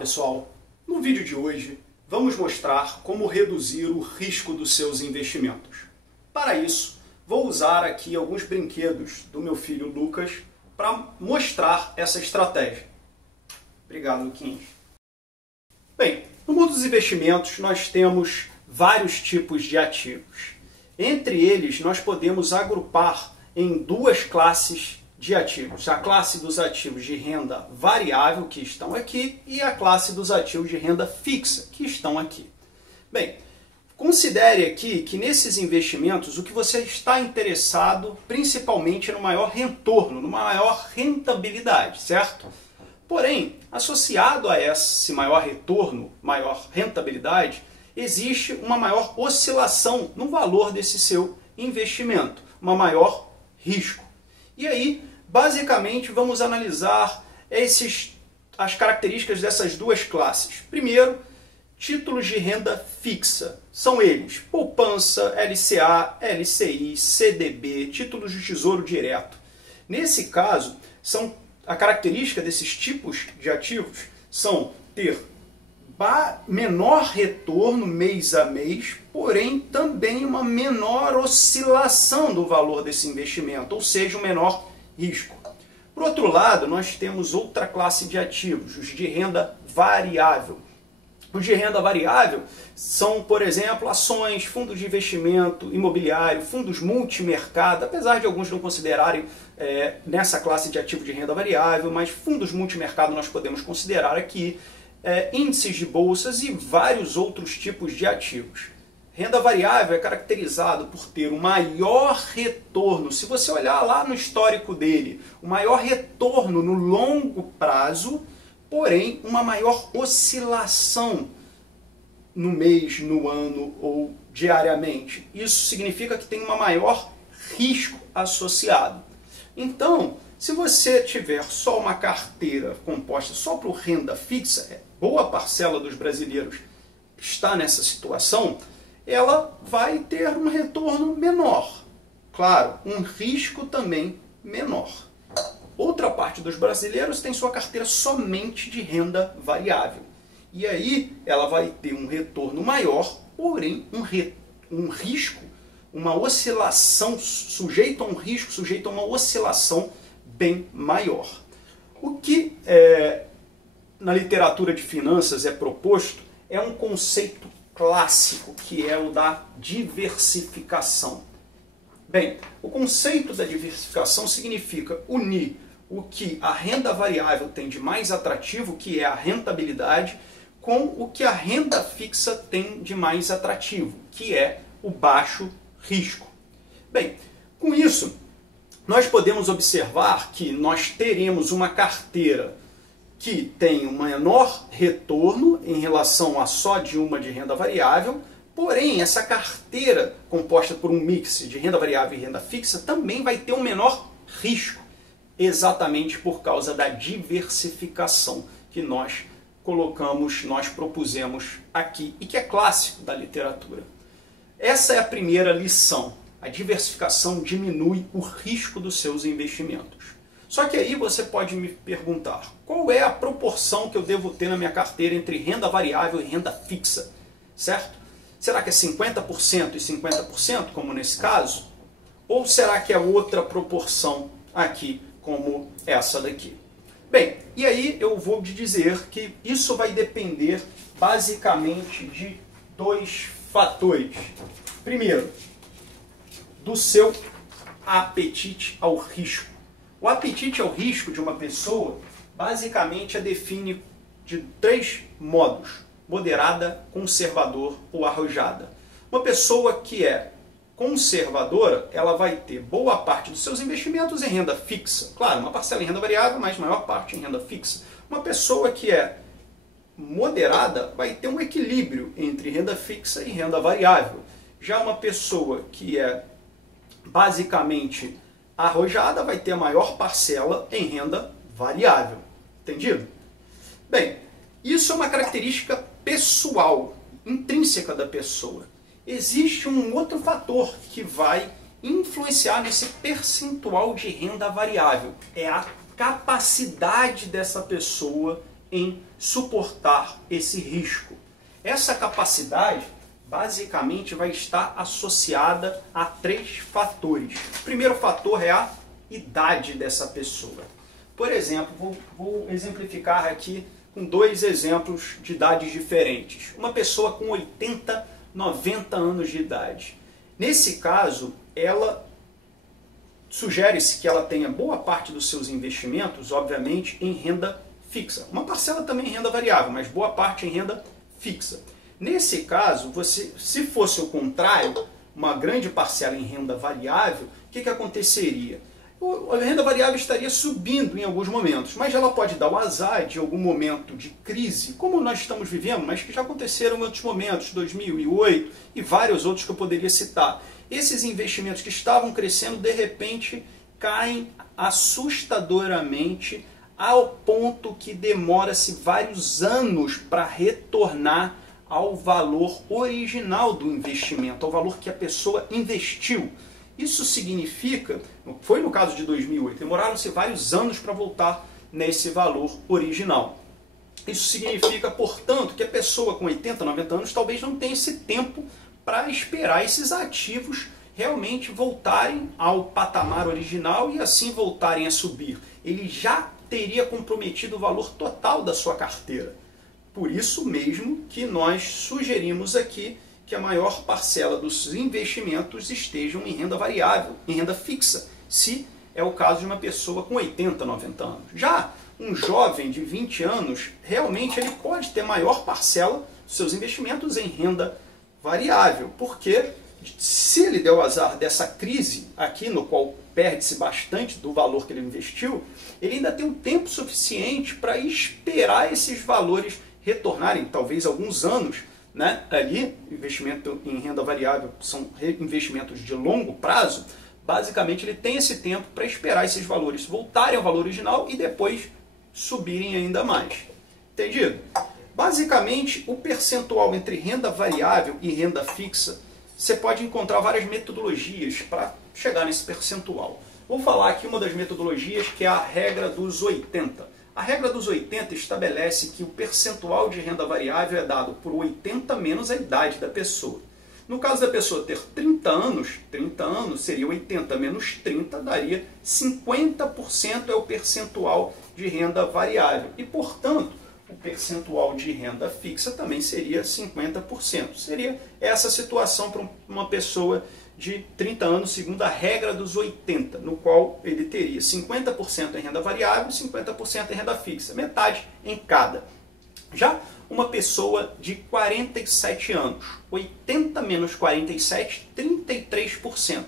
pessoal, no vídeo de hoje vamos mostrar como reduzir o risco dos seus investimentos. Para isso, vou usar aqui alguns brinquedos do meu filho Lucas para mostrar essa estratégia. Obrigado, Luquinhas. Bem, no mundo dos investimentos nós temos vários tipos de ativos. Entre eles nós podemos agrupar em duas classes de ativos. A classe dos ativos de renda variável, que estão aqui, e a classe dos ativos de renda fixa, que estão aqui. Bem, considere aqui que nesses investimentos o que você está interessado principalmente no maior retorno, numa maior rentabilidade, certo? Porém, associado a esse maior retorno, maior rentabilidade, existe uma maior oscilação no valor desse seu investimento, uma maior risco. E aí, basicamente, vamos analisar as características dessas duas classes. Primeiro, títulos de renda fixa. São eles poupança, LCA, LCI, CDB, títulos de tesouro direto. Nesse caso, a característica desses tipos de ativos são ter menor retorno mês a mês, porém também uma menor oscilação do valor desse investimento, ou seja, um menor risco. Por outro lado, nós temos outra classe de ativos, os de renda variável. Os de renda variável são, por exemplo, ações, fundos de investimento imobiliário, fundos multimercado, apesar de alguns não considerarem nessa classe de ativo de renda variável, mas fundos multimercado nós podemos considerar aqui, índices de bolsas e vários outros tipos de ativos. Renda variável é caracterizado por ter um maior retorno. Se você olhar lá no histórico dele, o maior retorno no longo prazo, porém uma maior oscilação no mês, no ano ou diariamente. Isso significa que tem um maior risco associado. Então, se você tiver só uma carteira composta só por renda fixa, boa parcela dos brasileiros está nessa situação, ela vai ter um retorno menor. Claro, um risco também menor. Outra parte dos brasileiros tem sua carteira somente de renda variável. E aí ela vai ter um retorno maior, porém um risco, uma oscilação, sujeito a um risco, sujeito a uma oscilação bem maior. O que na literatura de finanças é proposto é um conceito clássico, que é o da diversificação. Bem, o conceito da diversificação significa unir o que a renda variável tem de mais atrativo, que é a rentabilidade, com o que a renda fixa tem de mais atrativo, que é o baixo risco. Bem, com isso, nós podemos observar que nós teremos uma carteira que tem um menor retorno em relação a só de uma de renda variável, porém essa carteira composta por um mix de renda variável e renda fixa também vai ter um menor risco, exatamente por causa da diversificação que nós propusemos aqui e que é clássico da literatura. Essa é a primeira lição. A diversificação diminui o risco dos seus investimentos. Só que aí você pode me perguntar, qual é a proporção que eu devo ter na minha carteira entre renda variável e renda fixa, certo? Será que é 50% e 50%, como nesse caso? Ou será que é outra proporção aqui, como essa daqui? Bem, e aí eu vou te dizer que isso vai depender basicamente de dois fatores. Primeiro, do seu apetite ao risco. O apetite ao risco de uma pessoa basicamente é define de três modos: moderada, conservador ou arrojada. Uma pessoa que é conservadora, ela vai ter boa parte dos seus investimentos em renda fixa. Claro, uma parcela em renda variável, mas maior parte em renda fixa. Uma pessoa que é moderada vai ter um equilíbrio entre renda fixa e renda variável. Já uma pessoa que é basicamente arrojada vai ter a maior parcela em renda variável. Entendido? Bem, isso é uma característica pessoal, intrínseca da pessoa. Existe um outro fator que vai influenciar nesse percentual de renda variável. É a capacidade dessa pessoa em suportar esse risco. Essa capacidade basicamente vai estar associada a 3 fatores. O primeiro fator é a idade dessa pessoa. Por exemplo, vou exemplificar aqui com 2 exemplos de idades diferentes. Uma pessoa com 80, 90 anos de idade. Nesse caso, sugere-se que ela tenha boa parte dos seus investimentos, obviamente, em renda fixa. Uma parcela também em renda variável, mas boa parte em renda fixa. Nesse caso, se fosse o contrário, uma grande parcela em renda variável, o que aconteceria? A renda variável estaria subindo em alguns momentos, mas ela pode dar o azar de algum momento de crise, como nós estamos vivendo, mas que já aconteceram em outros momentos, 2008 e vários outros que eu poderia citar. Esses investimentos que estavam crescendo, de repente, caem assustadoramente ao ponto que demora-se vários anos para retornar ao valor original do investimento, ao valor que a pessoa investiu. Isso significa, foi no caso de 2008, demoraram-se vários anos para voltar nesse valor original. Isso significa, portanto, que a pessoa com 80, 90 anos talvez não tenha esse tempo para esperar esses ativos realmente voltarem ao patamar original e assim voltarem a subir. Ele já teria comprometido o valor total da sua carteira. Por isso mesmo que nós sugerimos aqui que a maior parcela dos investimentos estejam em renda variável, em renda fixa, se é o caso de uma pessoa com 80, 90 anos. Já um jovem de 20 anos, realmente ele pode ter maior parcela dos seus investimentos em renda variável, porque se ele der o azar dessa crise aqui, no qual perde-se bastante do valor que ele investiu, ele ainda tem um tempo suficiente para esperar esses valores retornarem, talvez alguns anos, né? Ali, investimento em renda variável são investimentos de longo prazo, basicamente ele tem esse tempo para esperar esses valores voltarem ao valor original e depois subirem ainda mais. Entendido? Basicamente, o percentual entre renda variável e renda fixa, você pode encontrar várias metodologias para chegar nesse percentual. Vou falar aqui uma das metodologias que é a regra dos 80. A regra dos 80 estabelece que o percentual de renda variável é dado por 80 menos a idade da pessoa. No caso da pessoa ter 30 anos seria 80 menos 30, daria 50% é o percentual de renda variável. E, portanto, o percentual de renda fixa também seria 50%. Seria essa situação para uma pessoa de 30 anos, segundo a regra dos 80, no qual ele teria 50% em renda variável e 50% em renda fixa, metade em cada. Já uma pessoa de 47 anos, 80 menos 47, 33%.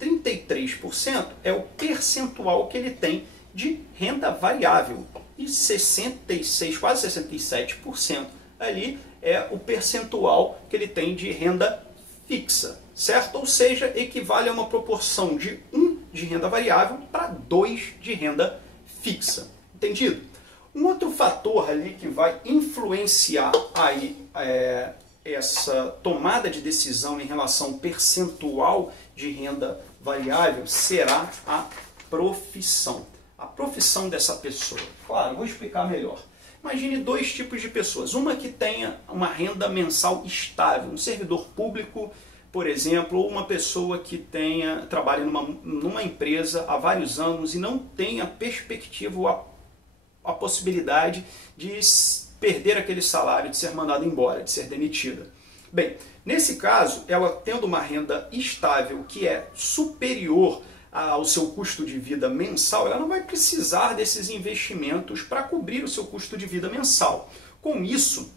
33% é o percentual que ele tem de renda variável e 66, quase 67% ali é o percentual que ele tem de renda fixa, certo? Ou seja, equivale a uma proporção de 1 de renda variável para 2 de renda fixa. Entendido? Um outro fator ali que vai influenciar aí essa tomada de decisão em relação ao percentual de renda variável será a profissão. A profissão dessa pessoa. Claro, vou explicar melhor. Imagine 2 tipos de pessoas. Uma que tenha uma renda mensal estável, um servidor público, por exemplo, ou uma pessoa que trabalhe numa empresa há vários anos e não tenha perspectiva, a possibilidade de perder aquele salário, de ser mandada embora, de ser demitida. Bem, nesse caso, ela tendo uma renda estável que é superior ao seu custo de vida mensal, ela não vai precisar desses investimentos para cobrir o seu custo de vida mensal. Com isso,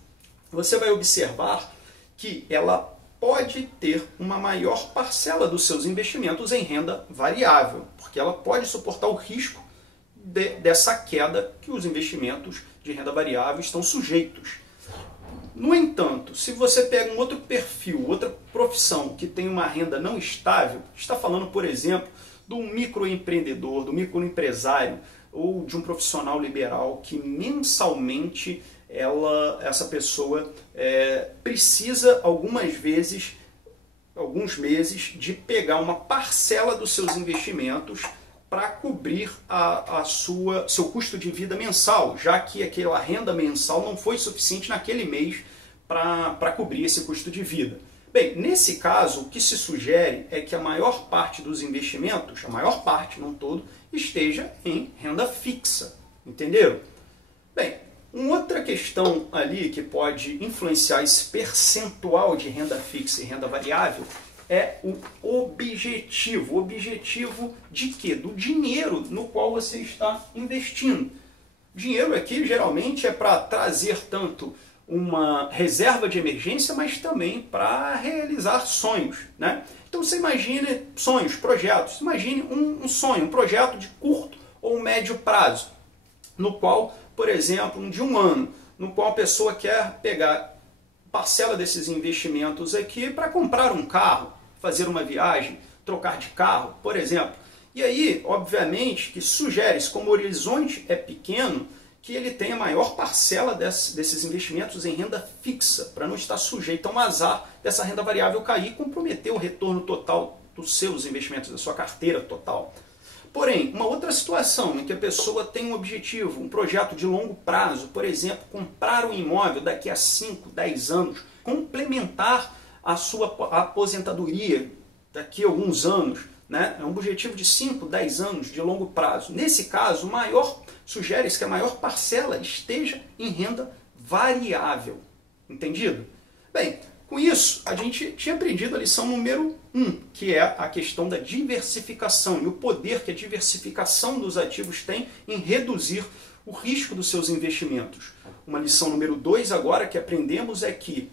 você vai observar que ela pode ter uma maior parcela dos seus investimentos em renda variável, porque ela pode suportar o risco dessa queda que os investimentos de renda variável estão sujeitos. No entanto, se você pega um outro perfil, outra profissão que tem uma renda não estável, está falando, por exemplo, do microempreendedor, do microempresário ou de um profissional liberal que mensalmente essa pessoa precisa alguns meses de pegar uma parcela dos seus investimentos para cobrir seu custo de vida mensal, já que aquela renda mensal não foi suficiente naquele mês para cobrir esse custo de vida. Bem, nesse caso, o que se sugere é que a maior parte dos investimentos, a maior parte, não todo, esteja em renda fixa. Entenderam? Bem, uma outra questão ali que pode influenciar esse percentual de renda fixa e renda variável é o objetivo. O objetivo de quê? Do dinheiro no qual você está investindo. Dinheiro aqui geralmente é para trazer tanto uma reserva de emergência, mas também para realizar sonhos, né? Então você imagine sonhos, projetos. Imagine um sonho, um projeto de curto ou médio prazo, no qual, por exemplo, de um ano, no qual a pessoa quer pegar parcela desses investimentos aqui para comprar um carro, fazer uma viagem, trocar de carro, por exemplo. E aí, obviamente, que sugere-se, como o horizonte é pequeno, que ele tenha maior parcela desses investimentos em renda fixa, para não estar sujeito a um azar dessa renda variável cair e comprometer o retorno total dos seus investimentos, da sua carteira total. Porém, uma outra situação em que a pessoa tem um objetivo, um projeto de longo prazo, por exemplo, comprar um imóvel daqui a 5, 10 anos, complementar a sua aposentadoria daqui a alguns anos, né? É um objetivo de 5, 10 anos de longo prazo. Nesse caso, sugere-se que a maior parcela esteja em renda variável. Entendido? Bem, com isso, a gente tinha aprendido a lição número 1, que é a questão da diversificação e o poder que a diversificação dos ativos tem em reduzir o risco dos seus investimentos. Uma lição número 2 agora que aprendemos é que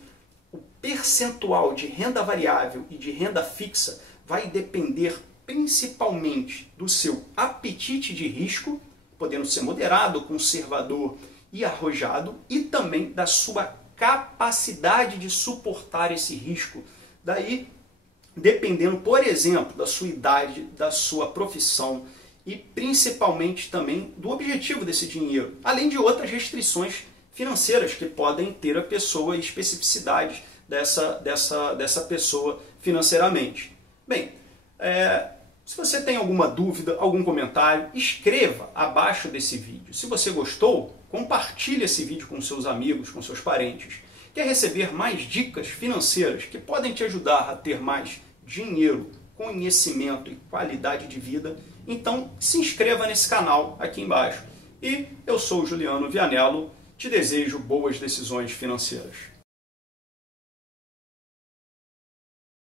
o percentual de renda variável e de renda fixa vai depender principalmente do seu apetite de risco, podendo ser moderado, conservador e arrojado, e também da sua capacidade de suportar esse risco. Daí, dependendo, por exemplo, da sua idade, da sua profissão e principalmente também do objetivo desse dinheiro, além de outras restrições financeiras que podem ter a pessoa e especificidades dessa pessoa financeiramente. Bem, se você tem alguma dúvida, algum comentário, escreva abaixo desse vídeo. Se você gostou, compartilhe esse vídeo com seus amigos, com seus parentes. Quer receber mais dicas financeiras que podem te ajudar a ter mais dinheiro, conhecimento e qualidade de vida? Então se inscreva nesse canal aqui embaixo. E eu sou o Juliano Vianello, te desejo boas decisões financeiras.